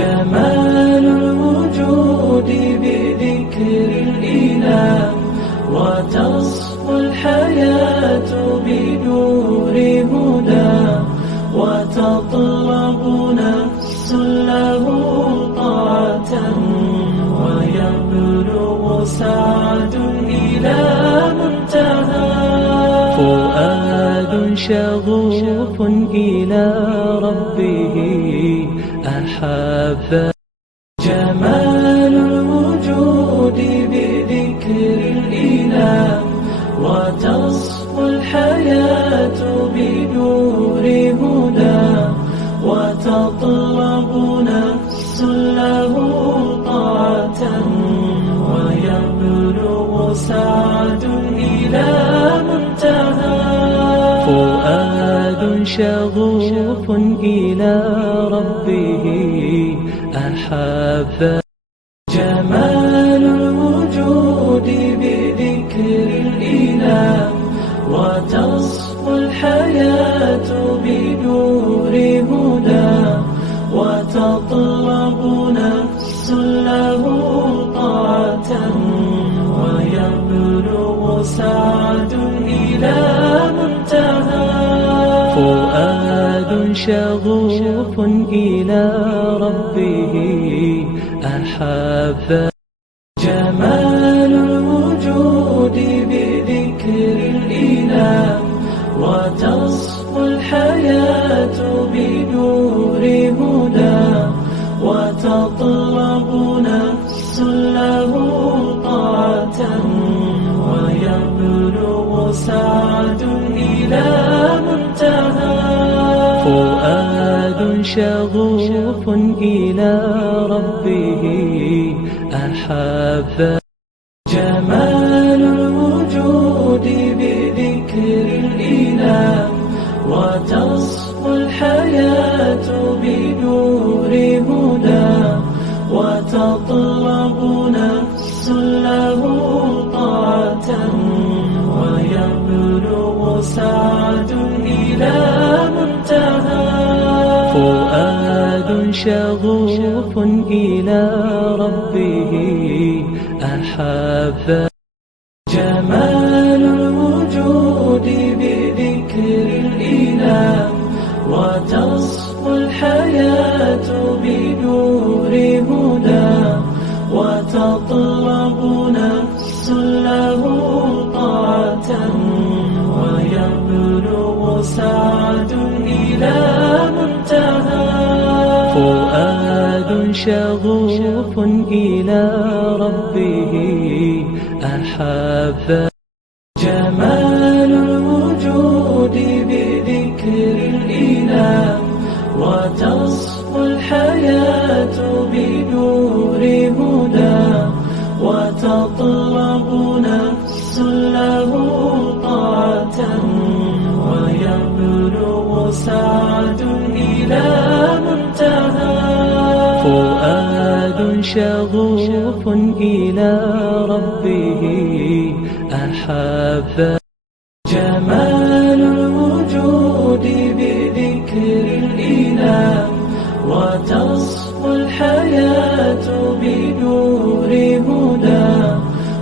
جمال الوجود بذكر الإله، وتصفو الحياة بنور هدى، وتطلب نفس له طاعة، ويبلغ سعد إلى منتهى. فؤاد شغوف إلى ربه أحب. جمال الوجود بذكر الإله، وتصفو الحياة بنور هدى، وتطلب نفس له طاعة، ويبلغ سعد إلى منتهى. فؤاد شغوف إلى ربه أحب. جمال الوجود بذكر الإله، وتصفو الحياة بنور هدى، وتطلب نفس له طاعة، ويبلغ سعد إلى منتهى. فؤاد شغوف إلى ربه أحب. جمال الوجود بذكر الإله، وتصفو الحياة بنور هدى، وتطلب نفس له طاعة، ويبلغ سعد إلى منتهى. فؤاد شغوف إلى ربه أحب. جمال الوجود بذكر الإله، وتصفو الحياة بنور هدى، وتطلب نفس له طاعة، ويبلغ سعد إلى منتهى. فؤاد شغوف إلى ربه أحب. جمال الوجود بذكر الإله، وتصفو الحياة بنور هدى، وتطلب نفس له طاعة، ويبلغ سعد إلى منتهى. فؤاد شغوف إلى ربه أحب. جمال الوجود بذكر الإله، وتصفو الحياة بنور هدى، وتطلب نفس له طاعة، ويبلغ سعد إلى منتهى. فؤاد شغوف إلى ربه أحب. جمال الوجود بذكر الإله، وتصفو الحياة بنور هدى،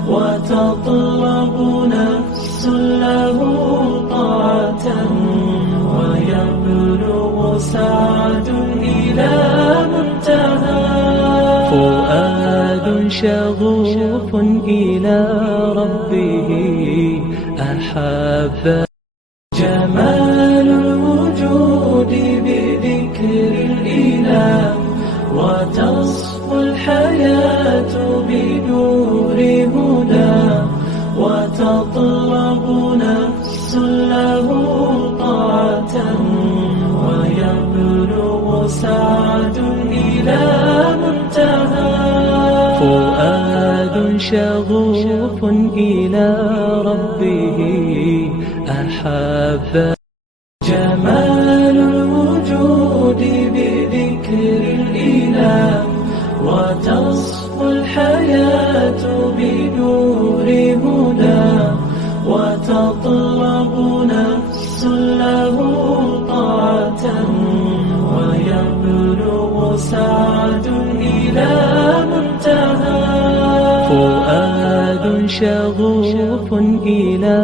وتطلب نفس له طاعة، ويبلغ سعد إلى منتهى. فؤاد شغوف إلى ربه أحب. جمال الوجود بذكر الإله، وتصفو الحياة بنور هدى، وتطلب نفس له طاعة، ويبلغ سعد إلى منتهى. فؤاد شغوف إلى ربه أحب. جمال الوجود بذكر الإله، وتصفو الحياة بنور هدى، وتطلب نفس له طاعة، ويبلغ سعد إلى منتهى، فؤاد شغوف إلى